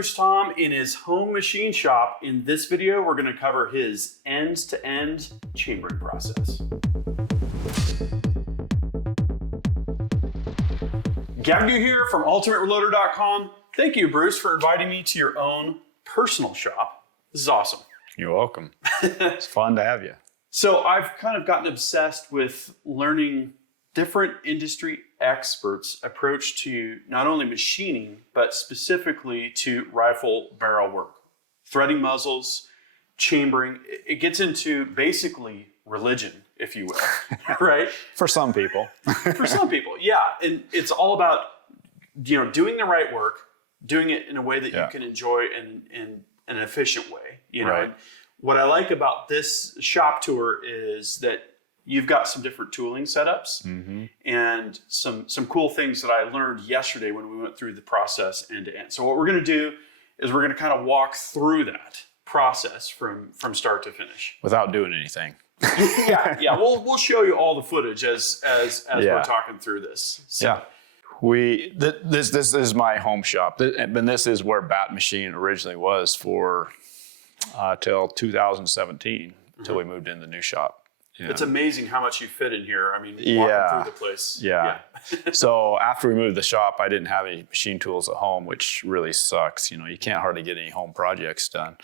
Bruce Thom in his home machine shop. In this video, we're going to cover his end-to-end chambering process. Gavin here from UltimateReloader.com. Thank you, Bruce, for inviting me to your own personal shop. This is awesome. You're welcome. It's fun to have you. So I've kind of gotten obsessed with learning different industry experts' approach to not only machining, but specifically to rifle barrel work. Threading muzzles, chambering, it gets into basically religion, if you will, right? For some people. For some people, yeah. And it's all about, doing the right work, doing it in a way that you can enjoy in an efficient way. Right. And what I like about this shop tour is that you've got some different tooling setups and some cool things that I learned yesterday when we went through the process end to end. So what we're going to do is we're going to kind of walk through that process from start to finish without doing anything. yeah. We'll show you all the footage as we're talking through this. So. Yeah. This is my home shop, and this is where Bat Machine originally was for till 2017 until we moved in the new shop. Yeah. It's amazing how much you fit in here. I mean, walking through the place. Yeah. So after we moved the shop, I didn't have any machine tools at home, which really sucks. You can't hardly get any home projects done.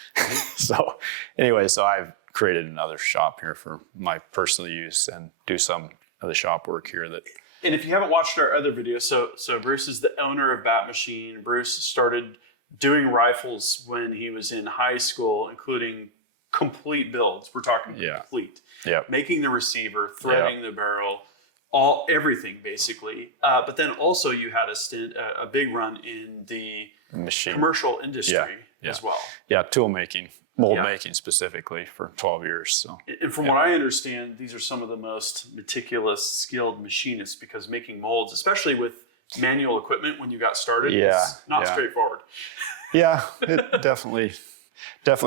So I've created another shop here for my personal use and do some of the shop work here. And if you haven't watched our other videos, so Bruce is the owner of Bat Machine. Bruce started doing rifles when he was in high school, including complete builds. We're talking complete. Yeah. Making the receiver, threading the barrel, everything basically. But then also you had a big run in the commercial industry as well. Yeah, tool making, mold making specifically for 12 years. So. And from what I understand, these are some of the most meticulous, skilled machinists because making molds, especially with manual equipment when you got started, is not straightforward. Yeah, it definitely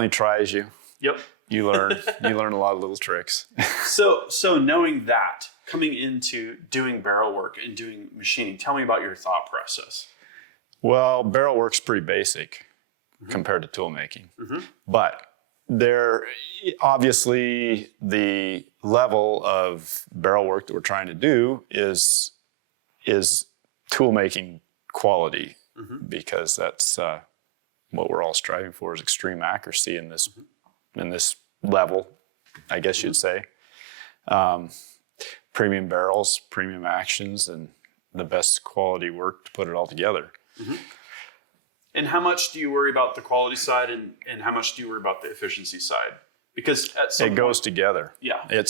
tries you. Yep. You learn a lot of little tricks. So knowing that, coming into doing barrel work and doing machining, tell me about your thought process. Well, barrel work's pretty basic compared to tool making. But there, obviously, the level of barrel work that we're trying to do is tool making quality because that's what we're all striving for is extreme accuracy in this level, I guess you'd say. Premium barrels, premium actions, and the best quality work to put it all together. And how much do you worry about the quality side and how much do you worry about the efficiency side? Because at some point, goes together. Yeah.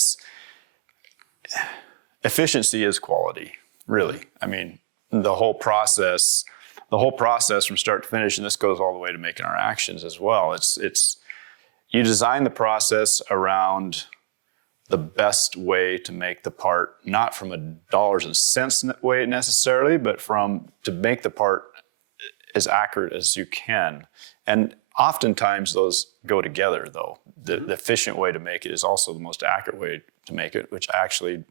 Efficiency is quality, really. I mean, the whole process from start to finish, and this goes all the way to making our actions as well. It's you design the process around the best way to make the part, not from a dollars and cents way necessarily, but to make the part as accurate as you can. And oftentimes those go together though. The efficient way to make it is also the most accurate way to make it, which actually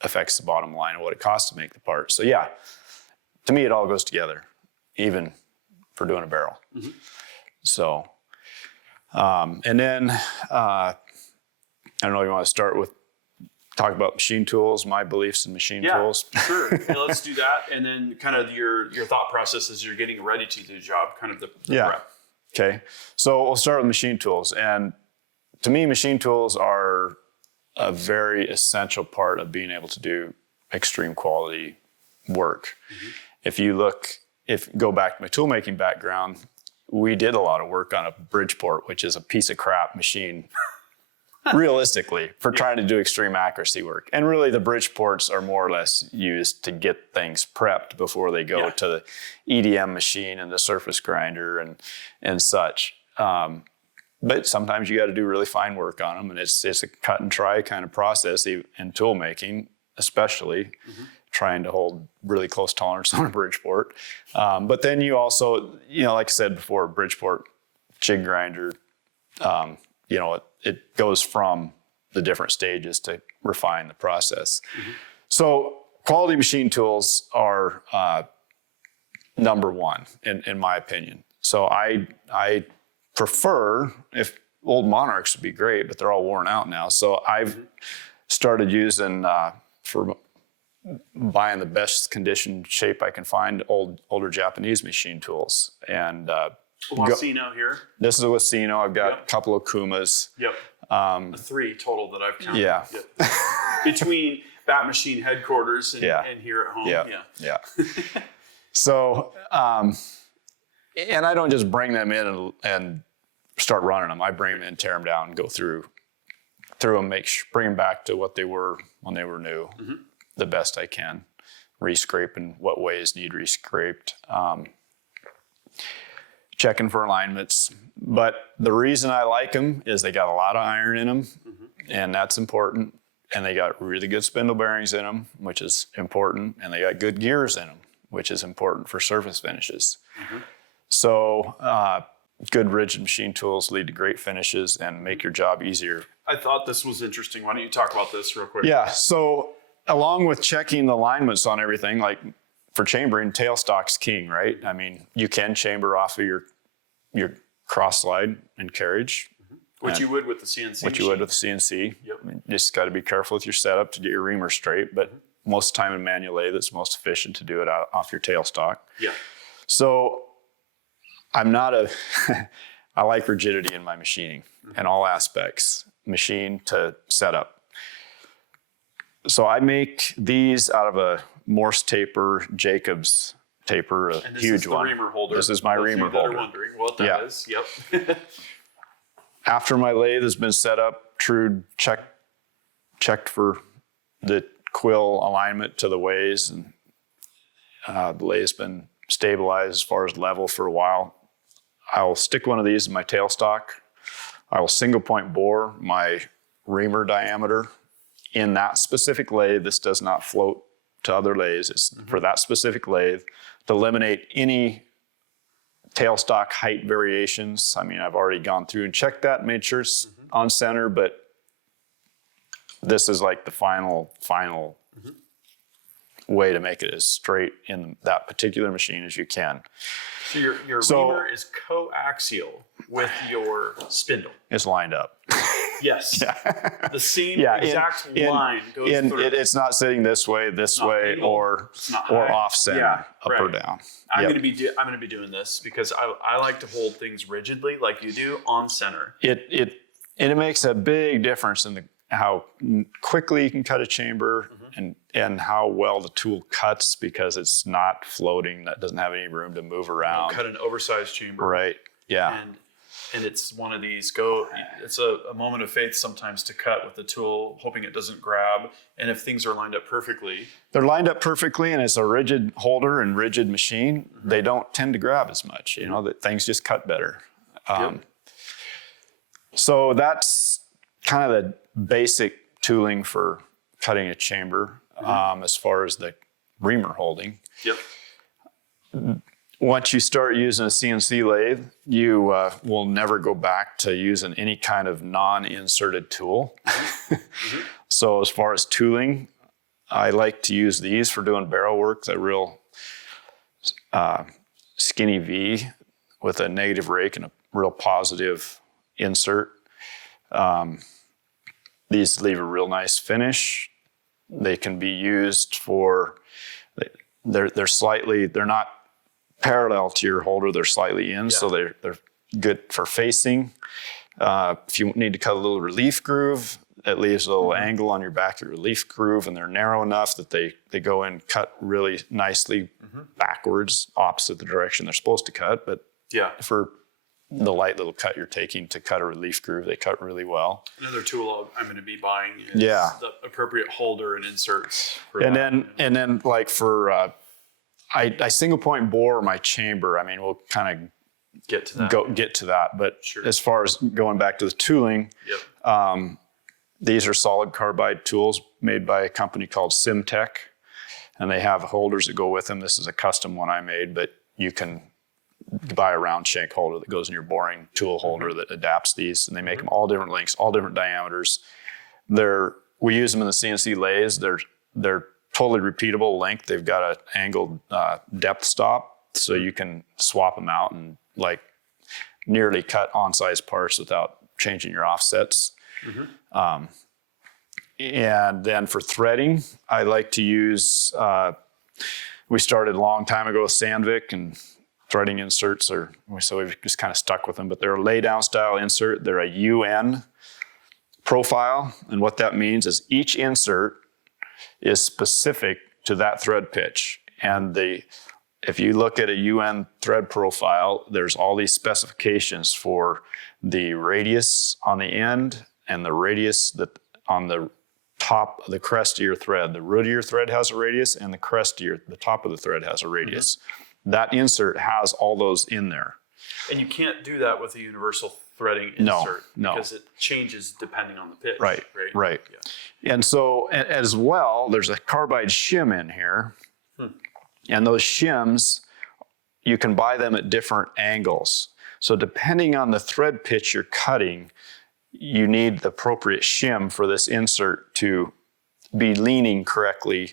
affects the bottom line of what it costs to make the part. So to me, it all goes together, even for doing a barrel. So, and then, I don't know if you want to start with talk about machine tools, my beliefs in machine tools. Sure. Let's do that. And then kind of your thought process as you're getting ready to do the job, kind of the prep. Okay. So we'll start with machine tools. And to me, machine tools are a very essential part of being able to do extreme quality work. If you go back to my tool making background, we did a lot of work on a Bridgeport, which is a piece of crap machine, realistically, for trying to do extreme accuracy work. And really the Bridgeports are more or less used to get things prepped before they go to the EDM machine and the surface grinder and such. But sometimes you got to do really fine work on them, and it's a cut and try kind of process in tool making, especially. Trying to hold really close tolerance on a Bridgeport. But then you also, like I said before, Bridgeport jig grinder, it goes from the different stages to refine the process. So quality machine tools are number one, in my opinion. So I prefer, if old Monarchs would be great, but they're all worn out now. So I've started using, for buying the best conditioned shape I can find, older Japanese machine tools. And Wasino here. this is a Wasino. I've got a couple of Kumas. Yep. 3 total that I've counted. Yeah. Yep. Between Bat Machine headquarters and here at home. Yeah. So, and I don't just bring them in and start running them. I bring them in, tear them down, go through them, bring them back to what they were when they were new, the best I can, re-scrape in what ways need re-scraped, checking for alignments. But the reason I like them is they got a lot of iron in them, and that's important. And they got really good spindle bearings in them, which is important. And they got good gears in them, which is important for surface finishes. So good rigid machine tools lead to great finishes and make your job easier. I thought this was interesting. Why don't you talk about this real quick? Yeah, so along with checking the alignments on everything, like for chambering, tailstock's king, right? I mean, you can chamber off of your cross slide and carriage. Which you would with the CNC. Which you would with the CNC. Yep. I mean, just got to be careful with your setup to get your reamer straight, but most of the time in manual lathe, it's most efficient to do it off your tailstock. Yeah. So I'm not I like rigidity in my machining in all aspects, machine to setup. So I make these out of a Morse taper, Jacobs taper, a huge one. Reamer holder. This is my reamer holder. They're wondering what that is. Yep. After my lathe has been set up, trued, checked for the quill alignment to the ways, and the lathe's been stabilized as far as level for a while, I will stick one of these in my tailstock. I will single point bore my reamer diameter in that specific lathe. This does not float to other lathes. It's for that specific lathe to eliminate any tailstock height variations. I mean, I've already gone through and checked that, made sure it's on center, but this is like the final way to make it as straight in that particular machine as you can. So your reamer is coaxial with your spindle. It's lined up. Yes. The same exact line goes through. It's not sitting this way, angled, or off center, up or down. I'm going to be doing this because I like to hold things rigidly, like you do, on center. It makes a big difference in how quickly you can cut a chamber and how well the tool cuts, because it's not floating. That doesn't have any room to move around. Cut an oversized chamber. Right. Yeah. And it's one of these it's a moment of faith sometimes to cut with the tool, hoping it doesn't grab. And if things are lined up perfectly. They're lined up perfectly, and it's a rigid holder and rigid machine. They don't tend to grab as much, that things just cut better. So that's kind of the basic tooling for cutting a chamber, as far as the reamer holding. Yep. Once you start using a CNC lathe, you will never go back to using any kind of non-inserted tool. So as far as tooling, I like to use these for doing barrel work, that real skinny V with a negative rake and a real positive insert. These leave a real nice finish. They can be used for, they're not parallel to your holder, they're slightly in, so they're good for facing. If you need to cut a little relief groove, it leaves a little angle on your back of your relief groove, and they're narrow enough that they go in, cut really nicely backwards, opposite the direction they're supposed to cut. But for the light little cut you're taking to cut a relief groove, they cut really well. Another tool I'm going to be buying is the appropriate holder and inserts. And then like for I single point bore my chamber. I mean, we'll kind of get to that. But as far as going back to the tooling, these are solid carbide tools made by a company called Simtech, and they have holders that go with them. This is a custom one I made, but you can buy a round shank holder that goes in your boring tool holder that adapts these, and they make them all different lengths, all different diameters. We use them in the CNC lathes. They're totally repeatable length. They've got an angled depth stop, so you can swap them out and like nearly cut on-size parts without changing your offsets. And then for threading, I like to use, we started a long time ago with Sandvik, and threading inserts so we've just kind of stuck with them, but they're a lay down style insert. They're a UN profile. And what that means is each insert is specific to that thread pitch. And if you look at a UN thread profile, there's all these specifications for the radius on the end and the radius that on the top of the crest of your thread. The root of your thread has a radius, and the top of the thread has a radius. That insert has all those in there. And you can't do that with a universal threading insert No. because it changes depending on the pitch. Right. Yeah. And so as well, there's a carbide shim in here. And those shims, you can buy them at different angles. So depending on the thread pitch you're cutting, you need the appropriate shim for this insert to be leaning correctly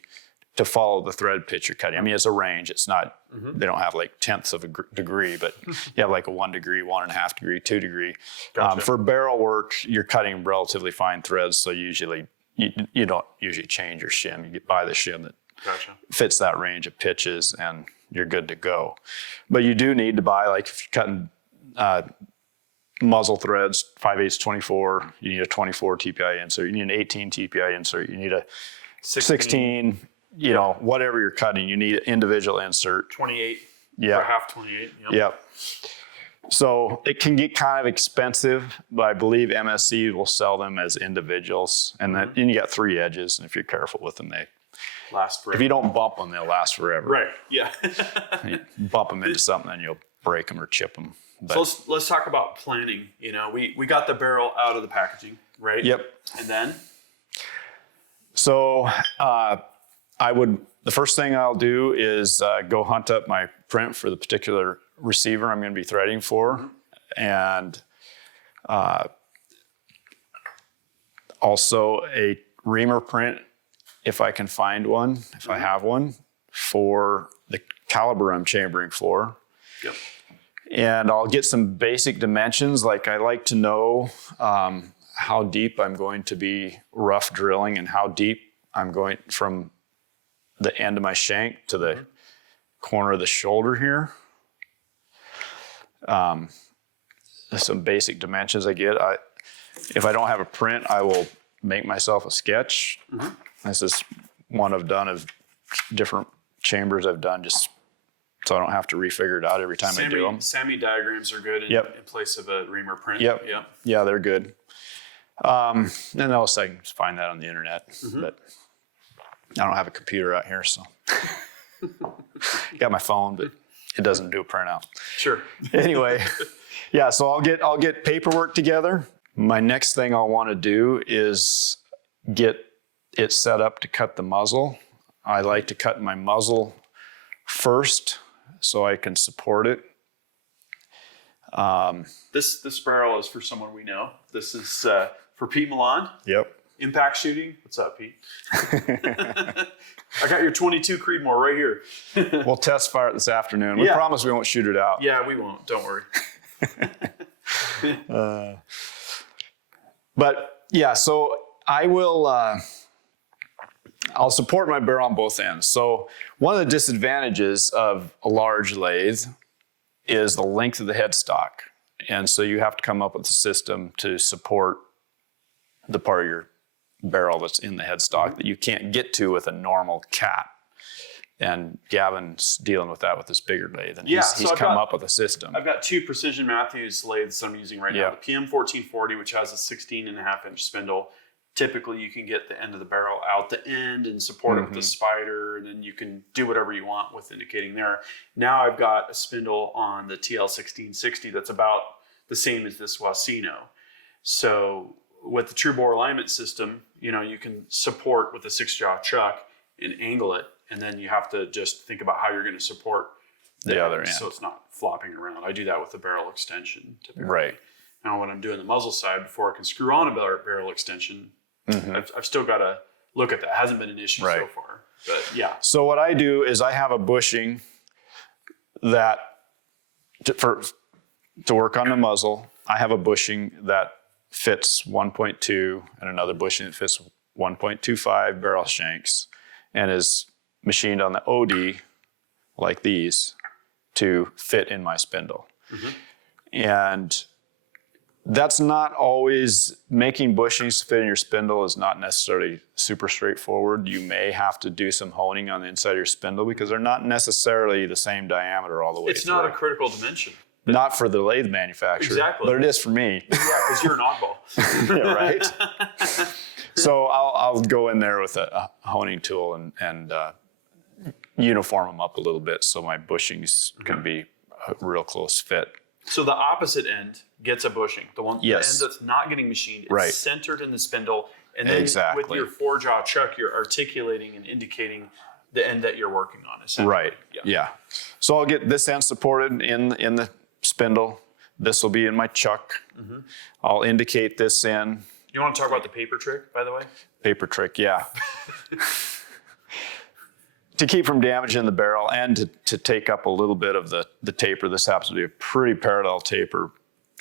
to follow the thread pitch you're cutting. I mean, it's a range. It's not, they don't have like tenths of a degree, but you have like a 1 degree, 1.5 degree, 2 degree. Gotcha. For barrel work, you're cutting relatively fine threads, so usually you don't usually change your shim. You buy the shim that fits that range of pitches, and you're good to go. But you do need to buy, like if you're cutting muzzle threads, 5/8 24, you need a 24 TPI insert. You need an 18 TPI insert. You need a 16 you know, whatever you're cutting, you need an individual insert. 28 Yeah. or half 28. Yep. So it can get kind of expensive, but I believe MSC will sell them as individuals. And then you got 3 edges, and if you're careful with them, they Last forever. if you don't bump them, they'll last forever. Right. Yeah. You bump them into something, and you'll break them or chip them. But, So let's talk about planning. You know, we got the barrel out of the packaging, right? Yep. And then? So the first thing I'll do is go hunt up my print for the particular receiver I'm going to be threading for. And also a reamer print, if I can find one, if I have one, for the caliber I'm chambering for. Yep. And I'll get some basic dimensions. Like I like to know how deep I'm going to be rough drilling and how deep I'm going from the end of my shank to the corner of the shoulder here. Some basic dimensions I get. If I don't have a print, I will make myself a sketch. This is one I've done of different chambers I've done, just so I don't have to refigure it out every time I do them. SAMI diagrams are good in place of a reamer print. Yep. Yeah, they're good. And else I can find that on the internet, but I don't have a computer out here, so got my phone, but it doesn't do a printout. Sure. Anyway, yeah, so I'll get paperwork together. My next thing I'll want to do is get it set up to cut the muzzle. I like to cut my muzzle first so I can support it. This barrel is for someone we know. This is for Pete Milan. Yep. Impact shooting. What's up, Pete? I got your 22 Creedmoor right here. We'll test fire it this afternoon. We promise we won't shoot it out. Yeah, we won't. Don't worry. But yeah, so I will. I'll support my barrel on both ends. So one of the disadvantages of a large lathe is the length of the headstock, and so you have to come up with a system to support the part of your barrel that's in the headstock that you can't get to with a normal cat. And Gavin's dealing with that with this bigger lathe, and he's come up with a system. I've got 2 Precision Matthews lathes I'm using right now. The PM1440, which has a 16.5-inch spindle. Typically, you can get the end of the barrel out the end and support it with a spider, and then you can do whatever you want with indicating there. Now I've got a spindle on the TL1660 that's about the same as this Wasino. So with the true bore alignment system, you know, you can support with a 6-jaw chuck and angle it, and then you have to just think about how you're going to support the other end, so it's not flopping around. I do that with the barrel extension typically. Right. Now when I'm doing the muzzle side, before I can screw on a barrel extension, I've still got to look at that. It hasn't been an issue so far, but yeah. So what I do is I have a bushing that, for to work on the muzzle, I have a bushing that fits 1.2 and another bushing that fits 1.25 barrel shanks and is machined on the OD like these to fit in my spindle. And that's not always, making bushings fit in your spindle is not necessarily super straightforward. You may have to do some honing on the inside of your spindle because they're not necessarily the same diameter all the way It's through. not a critical dimension. Not for the lathe manufacturer, Exactly. but it is for me. Yeah, because you're an oddball. Right? So I'll go in there with a honing tool and uniform them up a little bit so my bushings can be a real close fit. So the opposite end gets a bushing. The one the end that's not getting machined, it's centered in the spindle. And then with your four-jaw chuck, you're articulating and indicating the end that you're working on, essentially. Right, yeah. So I'll get this end supported in the spindle. This will be in my chuck. I'll indicate this in. You want to talk about the paper trick, by the way? Paper trick, yeah. To keep from damaging the barrel and to take up a little bit of the taper. This happens to be a pretty parallel taper.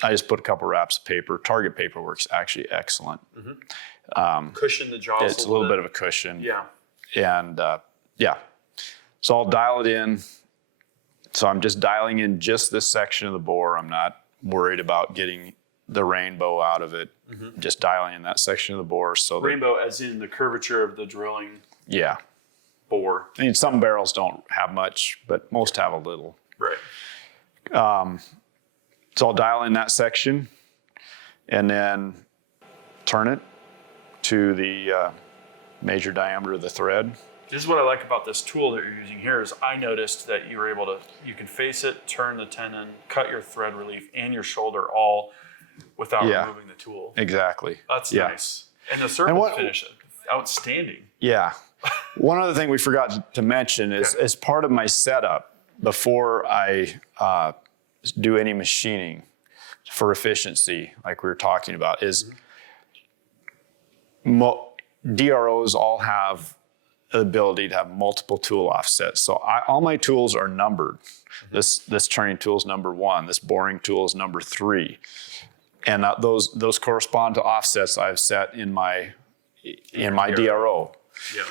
I just put a couple wraps of paper. Target paper works actually excellent. Cushion the jaws. It's a little bit of a cushion. Yeah. And so I'll dial it in. So I'm just dialing in just this section of the bore. I'm not worried about getting the rainbow out of it. Just dialing in that section of the bore. So rainbow as in the curvature of the drilling. Yeah. Bore. I mean, some barrels don't have much, but most have a little. Right. So I'll dial in that section and then turn it to the major diameter of the thread. This is what I like about this tool that you're using here is I noticed that you were able to, you can face it, turn the tenon, cut your thread relief and your shoulder all without removing the tool. Exactly. That's nice. And the surface finish, outstanding. Yeah. One other thing we forgot to mention is as part of my setup, before I do any machining for efficiency, like we were talking about, is DROs all have the ability to have multiple tool offsets. So all my tools are numbered. This turning tool is number 1. This boring tool is number 3. And those correspond to offsets I've set in my DRO. Yeah.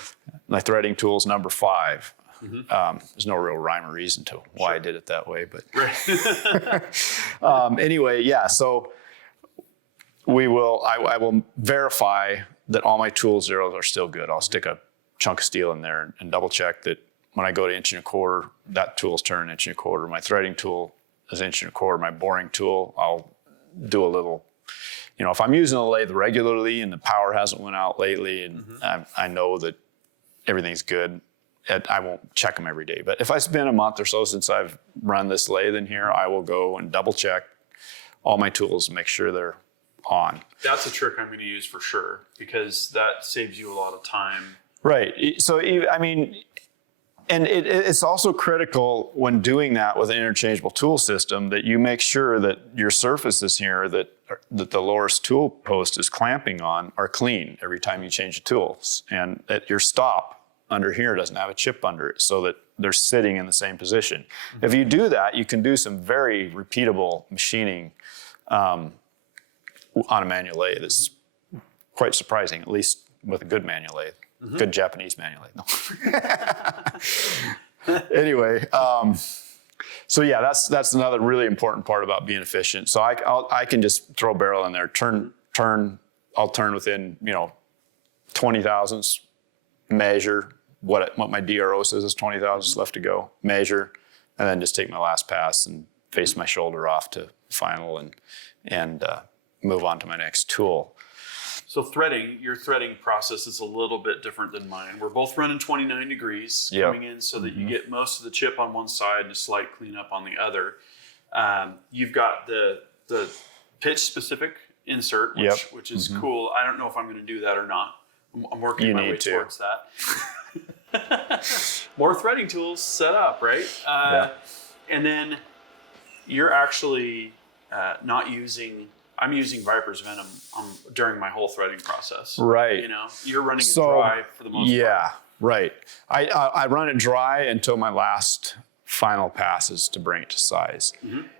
My threading tool is number 5. There's no real rhyme or reason to why I did it that way, but anyway, yeah. So I will verify that all my tool zeros are still good. I'll stick a chunk of steel in there and double check that when I go to 1.25 inches, that tool's turning 1.25 inches. My threading tool is 1.25 inches. My boring tool, I'll do a little. If I'm using a lathe regularly and the power hasn't went out lately and I know that everything's good, I won't check them every day. But if it's been a month or so since I've run this lathe in here, I will go and double check all my tools and make sure they're on. That's a trick I'm going to use for sure because that saves you a lot of time. Right. So, I mean, and it's also critical when doing that with an interchangeable tool system that you make sure that your surfaces here that the lowest tool post is clamping on are clean every time you change the tools, and that your stop under here doesn't have a chip under it so that they're sitting in the same position. If you do that, you can do some very repeatable machining on a manual lathe. It's quite surprising, at least with a good manual lathe. Good Japanese manual lathe. No. Anyway, so yeah, that's another really important part about being efficient. So I can just throw a barrel in there, I'll turn within 20 thousandths, measure what my DRO says is 20 thousandths left to go, measure, and then just take my last pass and face my shoulder off to final and move on to my next tool. So your threading process is a little bit different than mine. We're both running 29 degrees coming in so that you get most of the chip on one side and a slight cleanup on the other. You've got the pitch specific insert, which is cool. I don't know if I'm going to do that or not. I'm working my way towards that. More threading tools set up, right? And then you're actually not using... I'm using Viper's Venom during my whole threading process. Right. You're running it dry for the most part. Yeah, right. I run it dry until my last final passes to bring it to size.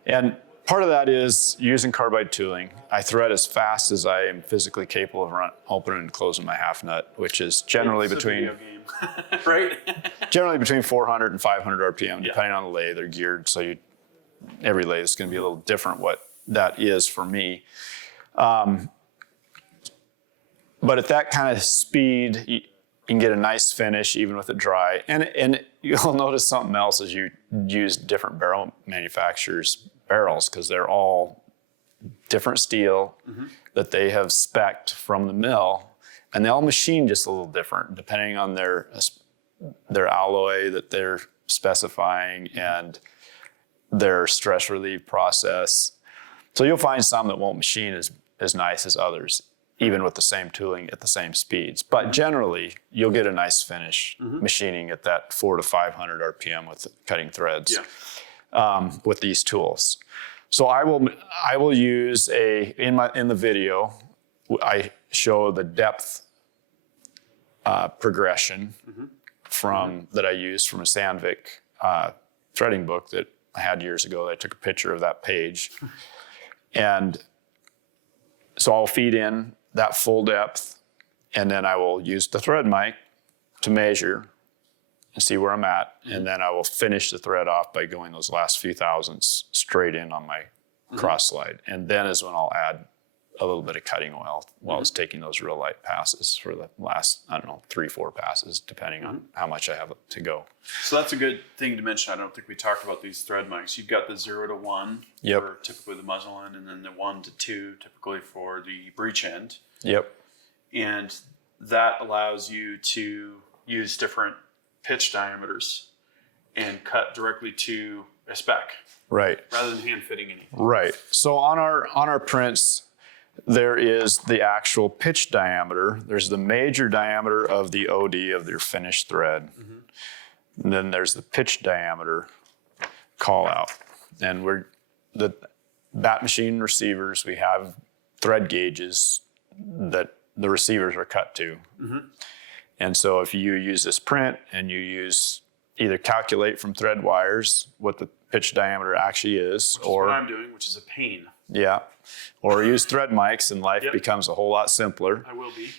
And Part of that is using carbide tooling. I thread as fast as I am physically capable of opening and closing my half nut, which is generally It's a between video game. Right? generally between 400 and 500 RPM, depending on the lathe. They're geared, so every lathe is going to be a little different what that is for me. But at that kind of speed, you can get a nice finish even with it dry. And you'll notice something else as you use different barrel manufacturers' barrels, because they're all different steel that they have spec'd from the mill, and they all machine just a little different depending on their alloy that they're specifying and their stress relief process. So you'll find some that won't machine as nice as others, even with the same tooling at the same speeds. But generally, you'll get a nice finish machining at that 400 to 500 RPM with cutting threads with these tools. So I will use in the video, I show the depth progression that I used from a Sandvik threading book that I had years ago. I took a picture of that page. And so I'll feed in that full depth, and then I will use the thread mic to measure and see where I'm at. And then I will finish the thread off by going those last few thousandths straight in on my cross slide. And then is when I'll add a little bit of cutting oil while it's taking those real light passes for the last, 3-4 passes, depending on how much I have to go. So that's a good thing to mention. I don't think we talked about these thread mics. You've got the 0 to 1 for typically the muzzle end, and then the 1 to 2 typically for the breech end. Yep. And that allows you to use different pitch diameters and cut directly to a spec. Right. Rather than hand fitting anything. Right. So on our prints, there is the actual pitch diameter. There's the major diameter of the OD of your finished thread. And then there's the pitch diameter call out. And the bat machine receivers, we have thread gauges that the receivers are cut to. And so if you use this print and you either calculate from thread wires what the pitch diameter actually is, or what I'm doing, which is a pain. Yeah. Or use thread mics and life becomes a whole lot simpler. I will be.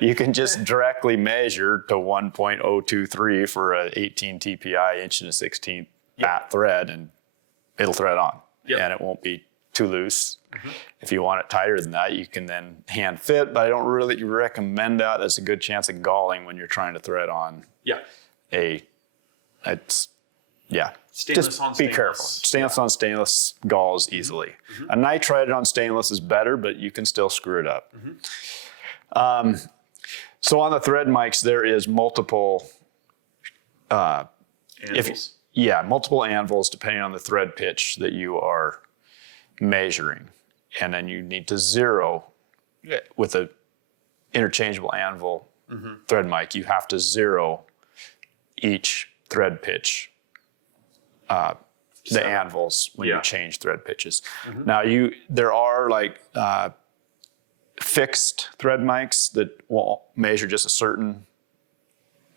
You can just directly measure to 1.023 for an 18 TPI inch and a 16th bat thread, and it'll thread on. And it won't be too loose. If you want it tighter than that, you can then hand fit, but I don't really recommend that. There's a good chance of galling when you're trying to thread on Stainless just on be stainless. careful. Stainless on stainless galls easily. A nitride on stainless is better, but you can still screw it up. So on the thread mics, there is multiple Anvils. multiple anvils depending on the thread pitch that you are measuring. And then you need to zero with a interchangeable anvil thread mic. You have to zero each thread pitch, the anvils when you change thread pitches. Now there are like fixed thread mics that will measure just a certain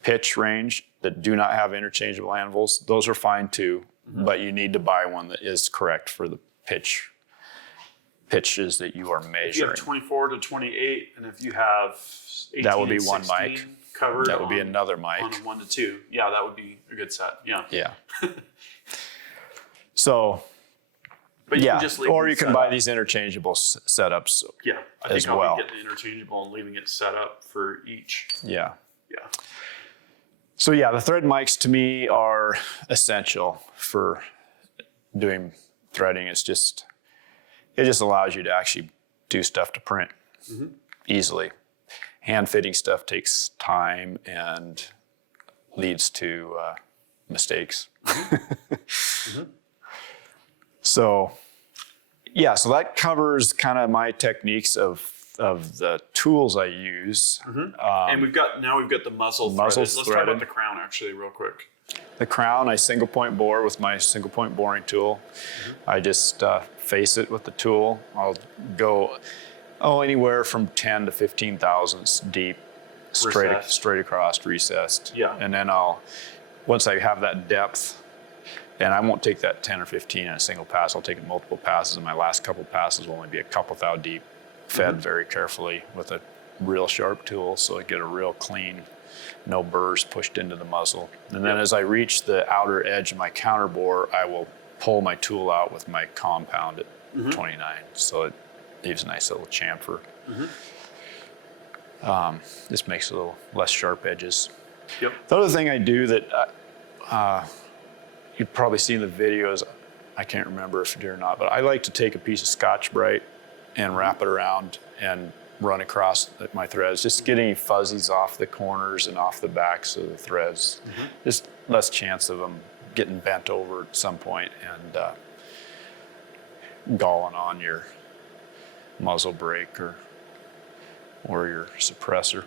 pitch range that do not have interchangeable anvils. Those are fine too, but you need to buy one that is correct for the pitches that you are measuring. If you have 24 to 28, and if you have 18 that would be and one 16 mic. covered, That would be another mic. On a 1 to 2, that would be a good set. Yeah. So, but you can just leave or them you can set buy up. these interchangeable setups. I think as I'll well. be getting the interchangeable and leaving it set up for each. Yeah. Yeah. So the thread mics to me are essential for doing threading. It just allows you to actually do stuff to print easily. Hand fitting stuff takes time and leads to mistakes. So that covers kind of my techniques of the tools I use. And we've got the muzzle threaded. Let's talk about the crown actually real quick. The crown, I single point bore with my single point boring tool. I just face it with the tool. I'll go anywhere from 10 to 15 thousandths deep, straight across, recessed. Yeah. And then once I have that depth, And I won't take that 10 or 15 in a single pass. I'll take it multiple passes, and my last couple passes will only be a couple thou deep, fed very carefully with a real sharp tool, so I get a real clean, no burrs pushed into the muzzle. And then as I reach the outer edge of my counter bore, I will pull my tool out with my compound at 29, so it leaves a nice little chamfer. This makes it a little less sharp edges. Yep. The other thing I do that you've probably seen the videos, I can't remember if you do or not, but I like to take a piece of Scotch-Brite and wrap it around and run across my threads, just getting fuzzies off the corners and off the backs of the threads. Just less chance of them getting bent over at some point and galling on your muzzle brake or your suppressor.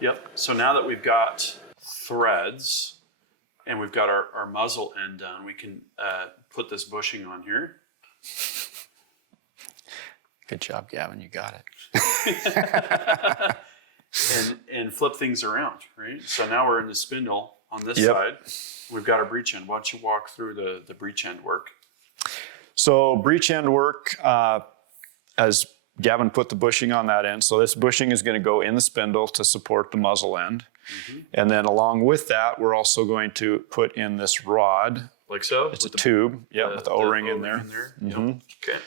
Yep. So now that we've got threads and we've got our muzzle end done, we can put this bushing on here. Good job, Gavin. You got it. and flip things around, right? So now we're in the spindle on this side. We've got our breech end. Why don't you walk through the breech end work? So breech end work, as Gavin put the bushing on that end. So this bushing is going to go in the spindle to support the muzzle end. And then along with that, we're also going to put in this rod. Like so? It's a tube, with the O-ring in there. Yep. Okay.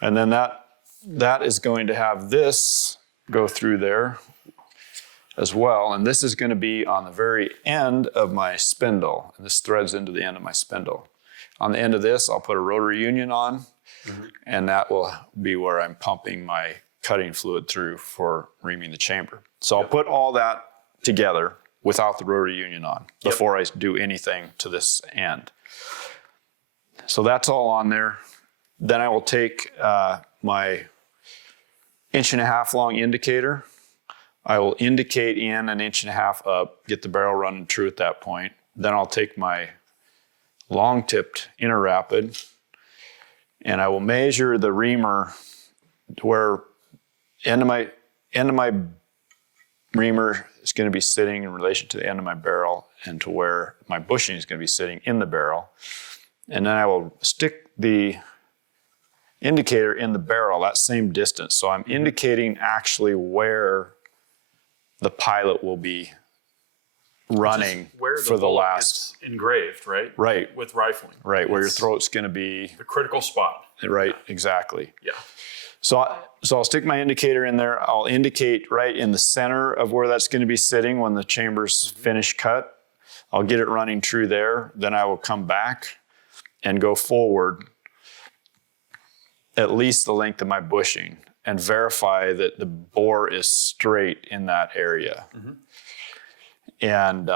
And then that is going to have this go through there as well. And this is going to be on the very end of my spindle. And this threads into the end of my spindle. On the end of this, I'll put a rotary union on, and that will be where I'm pumping my cutting fluid through for reaming the chamber. So I'll put all that together without the rotary union on before I do anything to this end. So that's all on there. Then I will take my 1.5 inch long indicator. I will indicate in 1.5 inches up, get the barrel running true at that point. Then I'll take my long tipped inner rapid and I will measure the reamer to where end of my reamer is going to be sitting in relation to the end of my barrel and to where my bushing is going to be sitting in the barrel. And then I will stick the indicator in the barrel that same distance. So I'm indicating actually where the pilot will be running where for the last gets engraved, right? Right. With rifling. Right, where your throat's going to be. The critical spot. Right, exactly. Yeah. So I'll stick my indicator in there. I'll indicate right in the center of where that's going to be sitting when the chamber's finished cut. I'll get it running true there. Then I will come back and go forward at least the length of my bushing and verify that the bore is straight in that area. And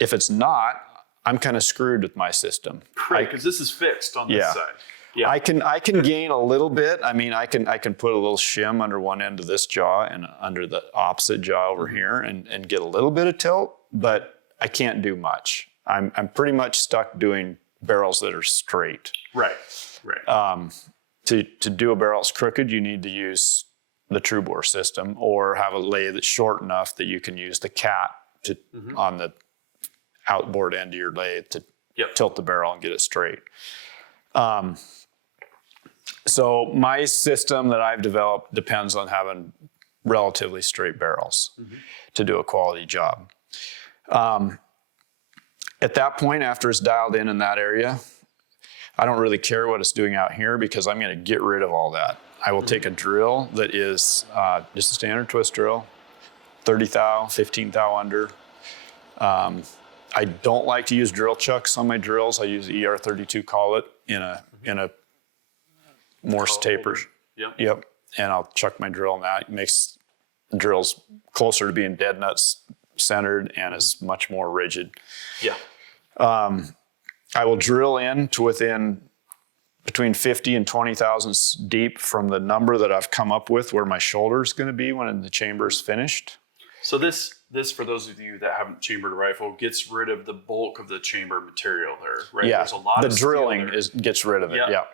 if it's not, I'm kind of screwed with my system. Right, because this is fixed on this side. Yeah. I can gain a little bit. I mean, I can put a little shim under one end of this jaw and under the opposite jaw over here and get a little bit of tilt, but I can't do much. I'm pretty much stuck doing barrels that are straight. Right. To do a barrel that's crooked, you need to use the true bore system or have a lathe that's short enough that you can use the cat to on the outboard end of your lathe to tilt the barrel and get it straight. So my system that I've developed depends on having relatively straight barrels to do a quality job. At that point, after it's dialed in that area, I don't really care what it's doing out here because I'm going to get rid of all that. I will take a drill that is just a standard twist drill, 30 thou, 15 thou under. I don't like to use drill chucks on my drills. I use the ER32 collet in a Morse taper. Yep. And I'll chuck my drill in that. It makes the drills closer to being dead nuts centered and is much more rigid. Yeah. I will drill in to within between 50 and 20 thousandths deep from the number that I've come up with where my shoulder is going to be when the chamber is finished. So this, for those of you that haven't chambered a rifle, gets rid of the bulk of the chamber material there, right? Yeah, there's a lot the of drilling gets rid of it. Yeah.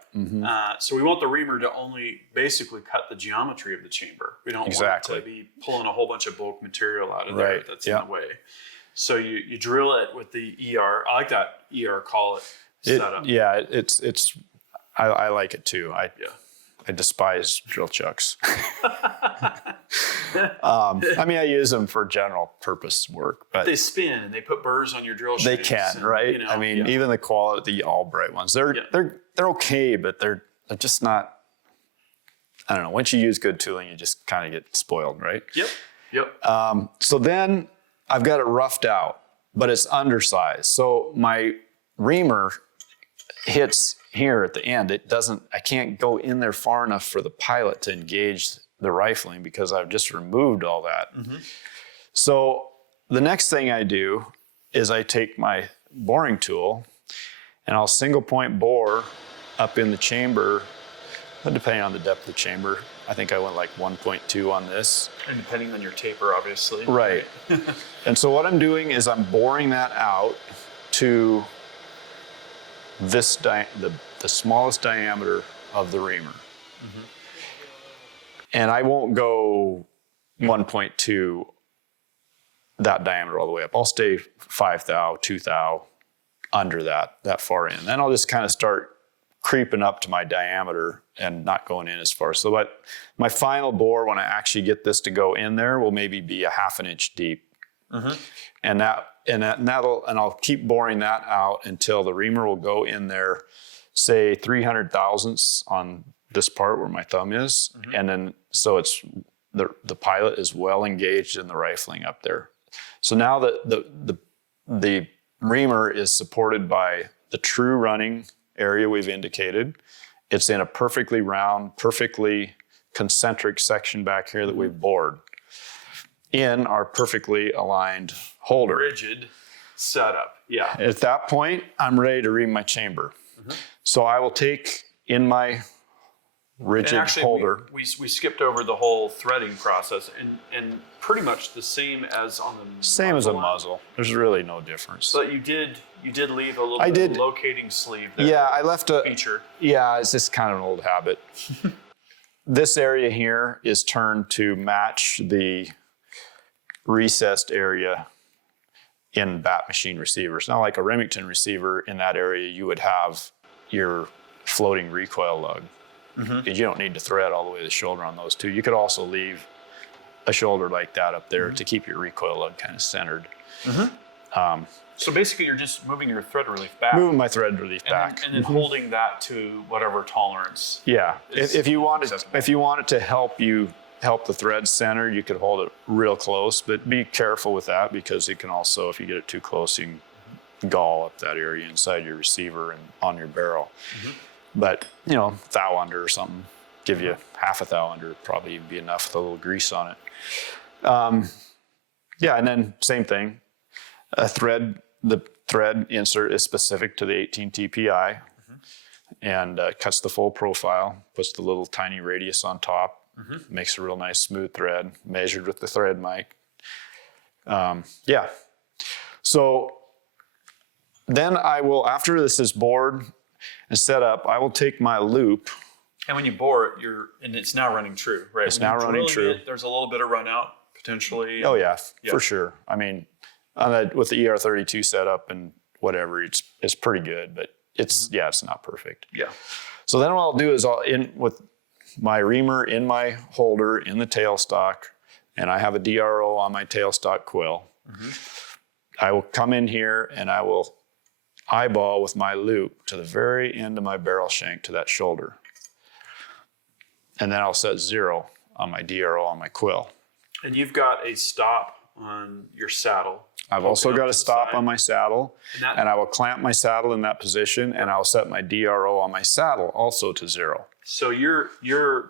So we want the reamer to only basically cut the geometry of the chamber. We don't want it to be pulling a whole bunch of bulk material out of there that's in the way. So you drill it with the ER. I like that ER collet. setup. Yeah, I like it too. I despise drill chucks. I mean, I use them for general purpose work, but They spin and they put burrs on your drill they shanks. can, and, right? you know, I mean, even the quality, the Albright ones, they're okay, but they're just not. I don't know. Once you use good tooling, you just kind of get spoiled, right? Yep. So then I've got it roughed out, but it's undersized. So my reamer hits here at the end. I can't go in there far enough for the pilot to engage the rifling because I've just removed all that. Mm-hmm. So the next thing I do is I take my boring tool and I'll single point bore up in the chamber, depending on the depth of the chamber. I think I went like 1.2 on this. And depending on your taper, obviously. Right. And so what I'm doing is I'm boring that out to this the smallest diameter of the reamer. Mm-hmm. And I won't go 1.2 that diameter all the way up. I'll stay 5 thou, 2 thou under that far in. Then I'll just kind of start creeping up to my diameter and not going in as far. So my final bore, when I actually get this to go in there, will maybe be a 1/2 inch deep. Mm-hmm. And I'll keep boring that out until the reamer will go in there, say 300 thousandths on this part where my thumb is. Mm-hmm. And then, so it's the pilot is well engaged in the rifling up there. So now the reamer is supported by the true running area we've indicated. It's in a perfectly round, perfectly concentric section back here that we've bored in our perfectly aligned holder. Rigid setup, yeah. At that point, I'm ready to ream my chamber. Mm-hmm. So I will take in my rigid holder. We skipped over the whole threading process and pretty much the same as on the same as a muzzle. There's really no difference. But you did leave a little bit of a locating sleeve there. Yeah, I left a feature. Yeah, it's just kind of an old habit. This area here is turned to match the recessed area in bat machine receivers. Now, like a Remington receiver, in that area you would have your floating recoil lug. Mm-hmm. You don't need to thread all the way to the shoulder on those two. You could also leave a shoulder like that up there, mm-hmm, to keep your recoil lug kind of centered. Mm-hmm. So basically you're just moving your thread relief back. Moving my thread relief back. And then mm-hmm, holding that to whatever tolerance. Yeah. If you want it to help the thread center, you could hold it real close, but be careful with that because it can also, if you get it too close, you can gall up that area inside your receiver and on your barrel. Mm-hmm. But, thou under or something, give you 1/2 thou under, probably be enough with a little grease on it. And then same thing. The thread insert is specific to the 18 TPI, mm-hmm, and cuts the full profile, puts the little tiny radius on top, mm-hmm, makes a real nice smooth thread, measured with the thread mic. So then I will, after this is bored and set up, I will take my loop. And when you bore it, it's now running true, right? It's now running true. There's a little bit of run out potentially. Oh yeah, for sure. I mean, with the ER32 setup and whatever, it's pretty good, but it's not perfect. Yeah. So then what I'll do is I'll in with my reamer in my holder in the tailstock, and I have a DRO on my tailstock quill. Mm-hmm. I will come in here and I will eyeball with my loop to the very end of my barrel shank to that shoulder. And then I'll set 0 on my DRO on my quill. And you've got a stop on your saddle. I've also got a stop on my saddle, and I will clamp my saddle in that position, and I'll set my DRO on my saddle also to 0. So your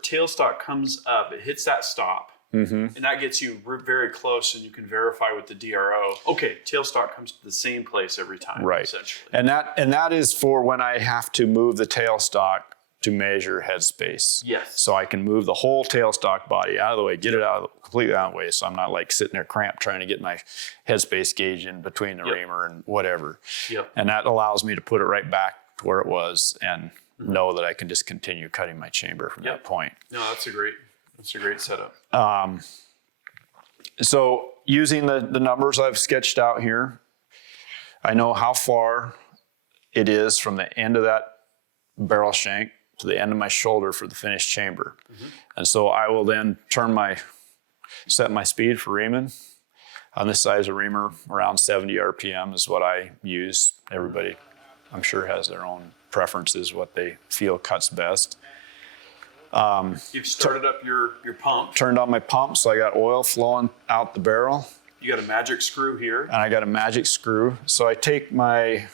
tailstock comes up, it hits that stop, mm-hmm, and that gets you very close, and you can verify with the DRO. Okay, tailstock comes to the same place every time, right? Essentially, and that is for when I have to move the tailstock to measure headspace. Yes. So I can move the whole tailstock body out of the way, get it completely out of the way, so I'm not like sitting there cramped trying to get my headspace gauge in between the reamer and whatever. Yep. And that allows me to put it right back to where it was and mm-hmm, know that I can just continue cutting my chamber from that point. No, that's a great setup. So using the numbers I've sketched out here, I know how far it is from the end of that barrel shank to the end of my shoulder for the finished chamber. And so I will then set my speed for reaming. On this size of reamer, around 70 RPM is what I use. Everybody, I'm sure, has their own preferences, what they feel cuts best. You've started up your pump. Turned on my pump, so I got oil flowing out the barrel. You got a magic screw here. And I got a magic screw. So I take my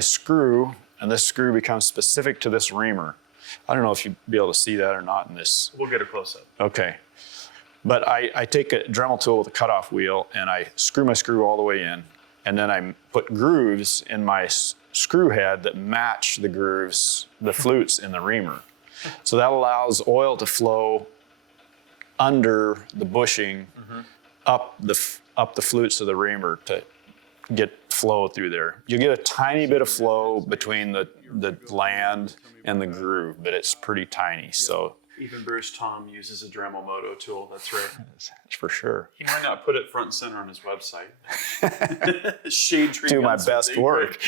screw, and this screw becomes specific to this reamer. I don't know if you'll be able to see that or not in this. We'll get a close-up. Okay. But I take a Dremel tool with a cutoff wheel, and I screw my screw all the way in. And then I put grooves in my screw head that match the grooves, the flutes in the reamer. So that allows oil to flow under the bushing up the flutes of the reamer to get flow through there. You get a tiny bit of flow between the land and the groove, but it's pretty tiny. So even Bruce Thom uses a Dremel Moto tool. That's right. that's for sure. He might not put it front and center on his website. Shade tree. Do my best work.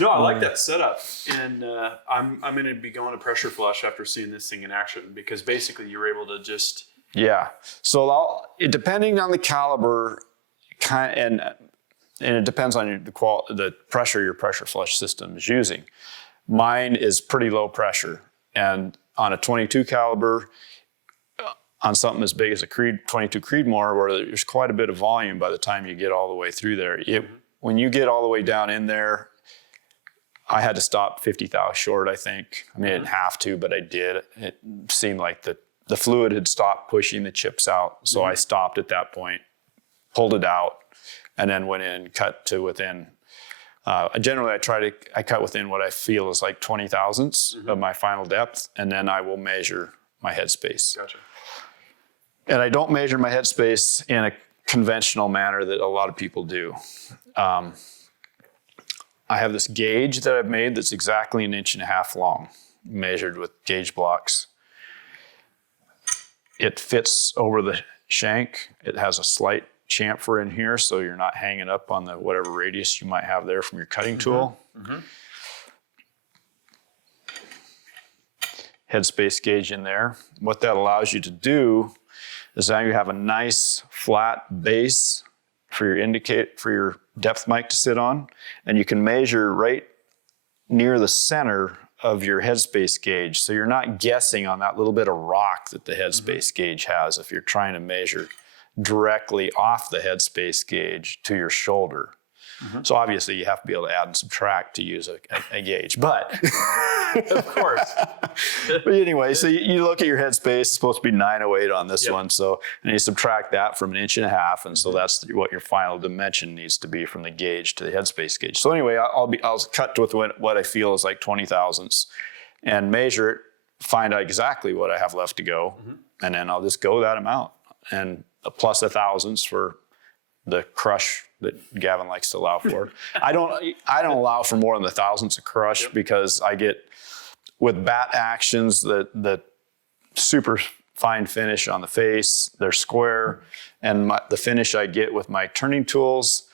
No, I like that setup, and I'm going to be going to pressure flush after seeing this thing in action, because basically you're able to just So depending on the caliber, and it depends on the pressure your pressure flush system is using. Mine is pretty low pressure, and on a 22 caliber, on something as big as a 22 Creedmoor, where there's quite a bit of volume by the time you get all the way through there. When you get all the way down in there, I had to stop 50 thou short, I think. I mean, I didn't have to, but I did. It seemed like the fluid had stopped pushing the chips out. So I stopped at that point, pulled it out, and then went in and cut to within. Generally, I cut within what I feel is like 20 thousandths of my final depth, and then I will measure my headspace. Gotcha. And I don't measure my headspace in a conventional manner that a lot of people do. I have this gauge that I've made that's exactly 1.5 inches long, measured with gauge blocks. It fits over the shank. It has a slight chamfer in here, so you're not hanging up on the whatever radius you might have there from your cutting tool. Headspace gauge in there. What that allows you to do is now you have a nice flat base for your depth mic to sit on, and you can measure right near the center of your headspace gauge. So you're not guessing on that little bit of rock that the headspace gauge has if you're trying to measure directly off the headspace gauge to your shoulder. So obviously you have to be able to add and subtract to use a gauge, but Of course. but anyway, so you look at your headspace, it's supposed to be 908 on this one. So, and you subtract that from 1.5 inches, and so that's what your final dimension needs to be from the gauge to the headspace gauge. So anyway, I'll cut with what I feel is like 20 thousandths and measure it, find out exactly what I have left to go, and then I'll just go that amount, and a plus 1 thousandths for the crush that Gavin likes to allow for. I don't allow for more than the thousandths of crush because I get, with bat actions, the super fine finish on the face, they're square, and the finish I get with my turning tools,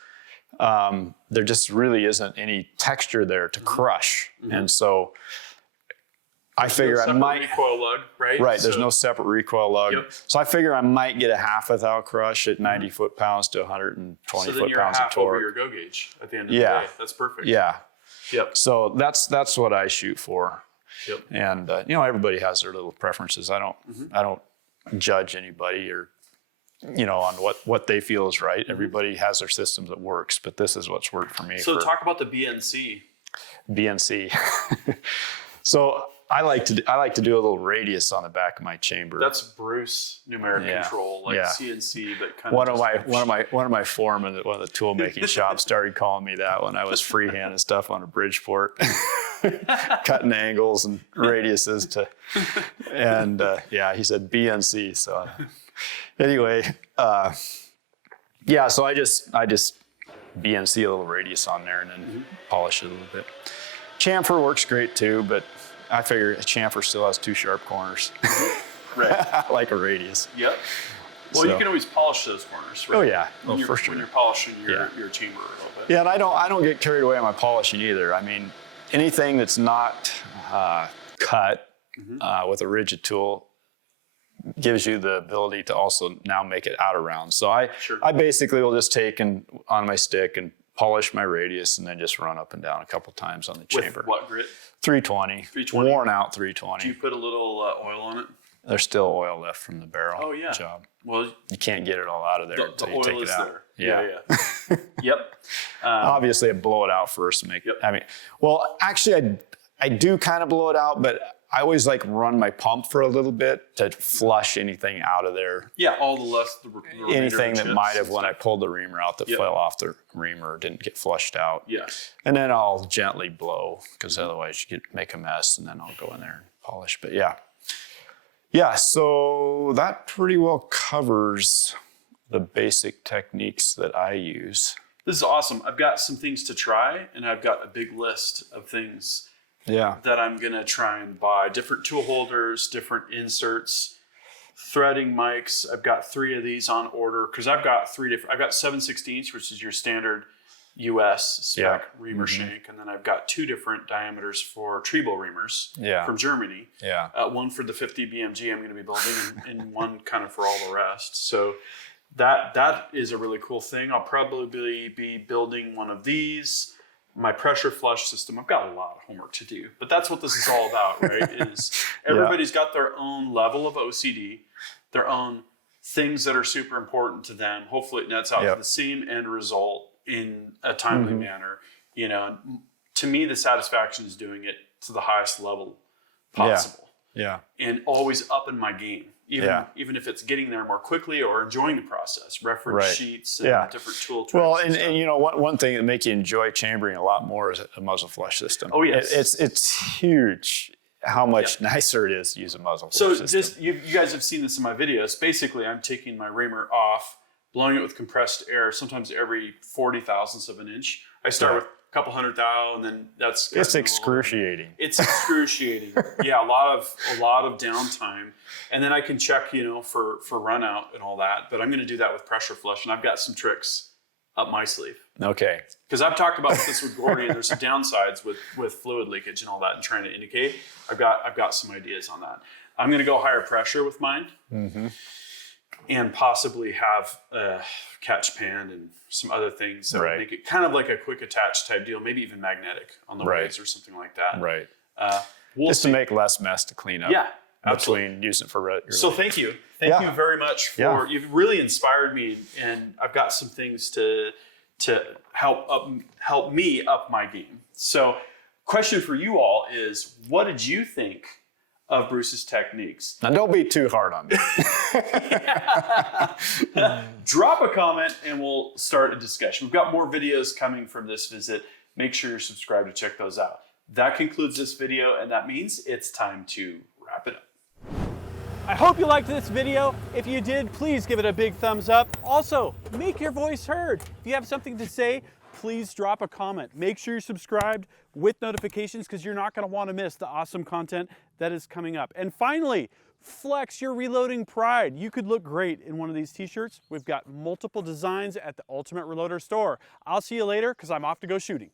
there just really isn't any texture there to crush. And so I figure I might recoil lug, right? Right, there's no separate recoil lug. So I figure I might get a 0.5 thou crush at 90 foot-pounds to 120 foot-pounds of torque. Over your go gauge at the end of the day. That's perfect. Yeah. Yep. So that's what I shoot for. Yep. And everybody has their little preferences. I don't judge anybody or on what they feel is right. Everybody has their systems that works, but this is what's worked for me. So talk about the BNC. BNC. So I like to do a little radius on the back of my chamber. That's Bruce numeric control, like CNC, but kind one of my foremen at one of the tool making shops started calling me that when I was freehanding stuff on a Bridgeport, cutting angles and radiuses he said BNC. So anyway, so I just BNC a little radius on there and then polish it a little bit. Chamfer works great too, but I figure a chamfer still has 2 sharp corners. Right. Like a radius. Yep. Well, you can always polish those corners, right? Oh yeah, For sure. When you're polishing your chamber a little bit. Yeah, and I don't get carried away on my polishing either. I mean, anything that's not cut with a rigid tool gives you the ability to also now make it out of round. So I basically will just take on my stick and polish my radius and then just run up and down a couple times on the chamber. With what grit? 320. 320. Worn out 320. Do you put a little oil on it? There's still oil left from the barrel job. Well, you can't get it all out of there until you take it out. There. Yeah. Yep. Obviously, I blow it out first and make. I mean, well, actually, I do kind of blow it out, but I always like run my pump for a little bit to flush anything out of there. Yeah, all the anything that might have, when I pulled the reamer out, that fell off the reamer didn't get flushed out. Yeah. And then I'll gently blow, because otherwise you could make a mess, and then I'll go in there and polish. But yeah, so that pretty well covers the basic techniques that I use. This is awesome. I've got some things to try, and I've got a big list of things that I'm going to try and buy. Different tool holders, different inserts, threading mics. I've got 3 of these on order because I've got 7/16, which is your standard US spec reamer shank, and then I've got 2 different diameters for Treble reamers from Germany. Yeah. One for the 50 BMG I'm going to be building, and one kind of for all the rest. So that is a really cool thing. I'll probably be building one of these. My pressure flush system. I've got a lot of homework to do, but that's what this is all about, right? Is everybody's got their own level of OCD, their own things that are super important to them. Hopefully it nets out to the same end result in a timely manner. You know, and to me, the satisfaction is doing it to the highest level possible. Yeah. And always up in my game. Even if it's getting there more quickly or enjoying the process, reference sheets and different tool tricks. Well, and you know, one thing that makes you enjoy chambering a lot more is a muzzle flush system. Oh yes, it's huge how much nicer it is to use a muzzle flush system. So just you guys have seen this in my videos. Basically, I'm taking my reamer off, blowing it with compressed air, sometimes every 40,000ths of an inch. I start with a couple hundred thou, and then that's it's excruciating. It's excruciating. Yeah, a lot of downtime, and then I can check, you know, for run out and all that. But I'm going to do that with pressure flush, and I've got some tricks up my sleeve. Okay. Because I've talked about this with Gordy, and there's some downsides with fluid leakage and all that, and trying to indicate. I've got some ideas on that. I'm going to go higher pressure with mine. And possibly have a catch pan and some other things that would make it kind of like a quick attach type deal, maybe even magnetic on the waves or something like that. Right. Just to make less mess to clean up. Yeah, between using it for your So thank you. Thank you very much for you've really inspired me, and I've got some things to help me up my game. So question for you all is, what did you think of Bruce's techniques? Now don't be too hard on me. Drop a comment and we'll start a discussion. We've got more videos coming from this visit. Make sure you're subscribed to check those out. That concludes this video, and that means it's time to wrap it up. I hope you liked this video. If you did, please give it a big thumbs up. Also, make your voice heard. If you have something to say, please drop a comment. Make sure you're subscribed with notifications, because you're not going to want to miss the awesome content that is coming up. And finally, flex your reloading pride. You could look great in one of these t-shirts. We've got multiple designs at the Ultimate Reloader store. I'll see you later, because I'm off to go shooting.